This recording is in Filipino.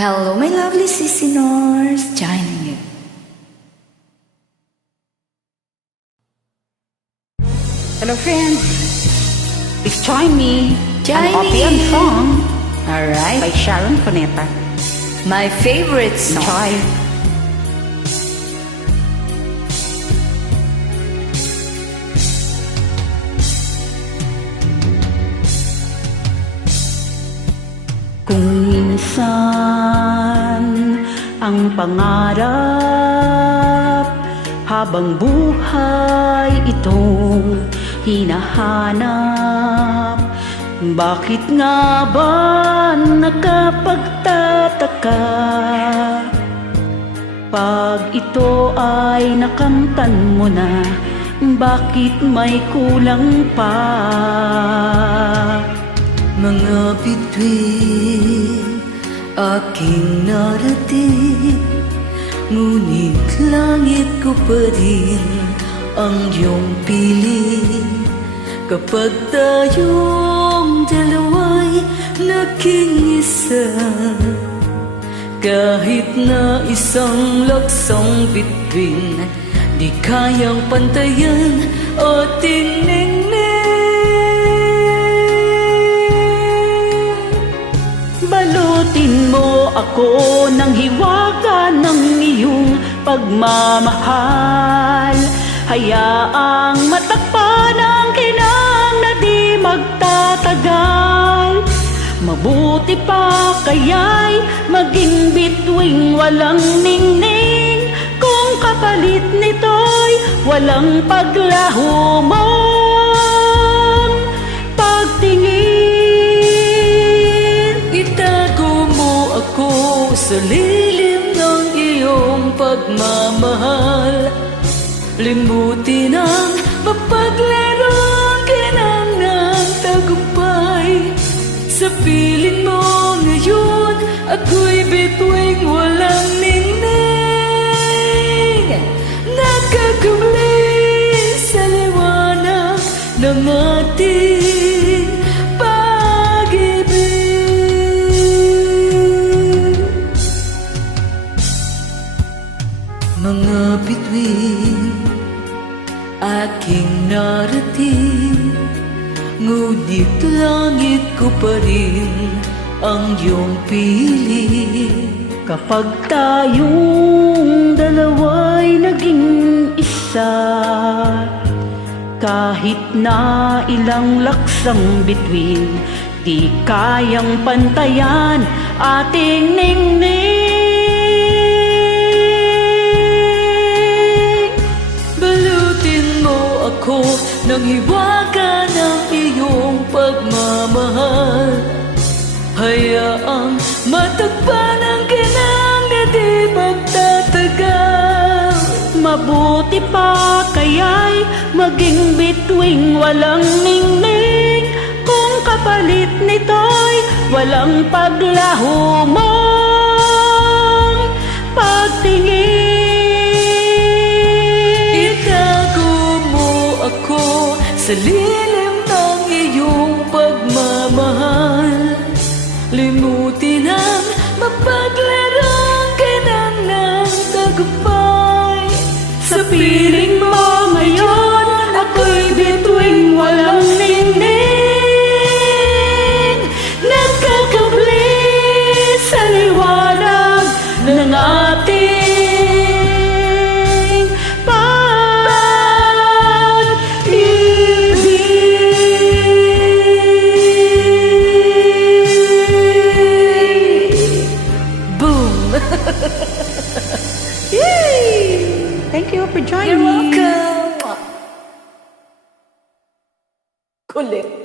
Hello, my lovely listeners, joining you. Hello friends, please join me Join an Opian me. song Alright, by Sharon Cuneta. my favorite song. Enjoy! Kung minsan ang pangarap habang buhay itong hinahanap, bakit nga ba nakapagtataka pag ito ay nakamtan mo na? Bakit may kulang pa? Mga bituin aking narating, ngunit langit ko pa rin ang iyong piling. Kapag tayong dalawa'y naging isa, kahit na isang laksang bituin, di kayang pantayan ating ningning. Balutin mo ako ng hiwaga ng iyong pagmamahal. Hayaang matakpan ang kinang na di magtatagal. Mabuti pa kaya'y maging bituing walang ningning, kung kapalit nito'y walang paglaho mong pagtingin. Itago mo ako sa lilim ng iyong pagmamahal. Limutin ang mapaglaro ang kinang ng tagumpay. Sa piling mo ngayon, ako'y bituing walang ningning, nagkakabli sa liwanag ng ating pag-ibig. Mga bituin aking narating, ngunit langit ko pa rin ang iyong piling. Kapag tayong dalawa'y naging isa, kahit na ilang laksang bituin, di kayang pantayan ating ningning. Balutin mo ako ng hiwaga ng iyong pagmamahal. Hayaang matagpan ang kinang na di magtatagal. Mabuti pa kaya'y maging bituing walang ningning, kung kapalit nito'y walang paglaho mong pagtingin. Itago mo ako sa lilim ng iyong pagmamahal. Limutin ang mapaglaro ang kinang ng tagumpay. Sa piling mo ngayon, ako'y bituing walang ningning, nagkakabli sa liwanag ng ating pag-ibig. Boom! Yay! Thank you for joining You're me. welcome! Kulit.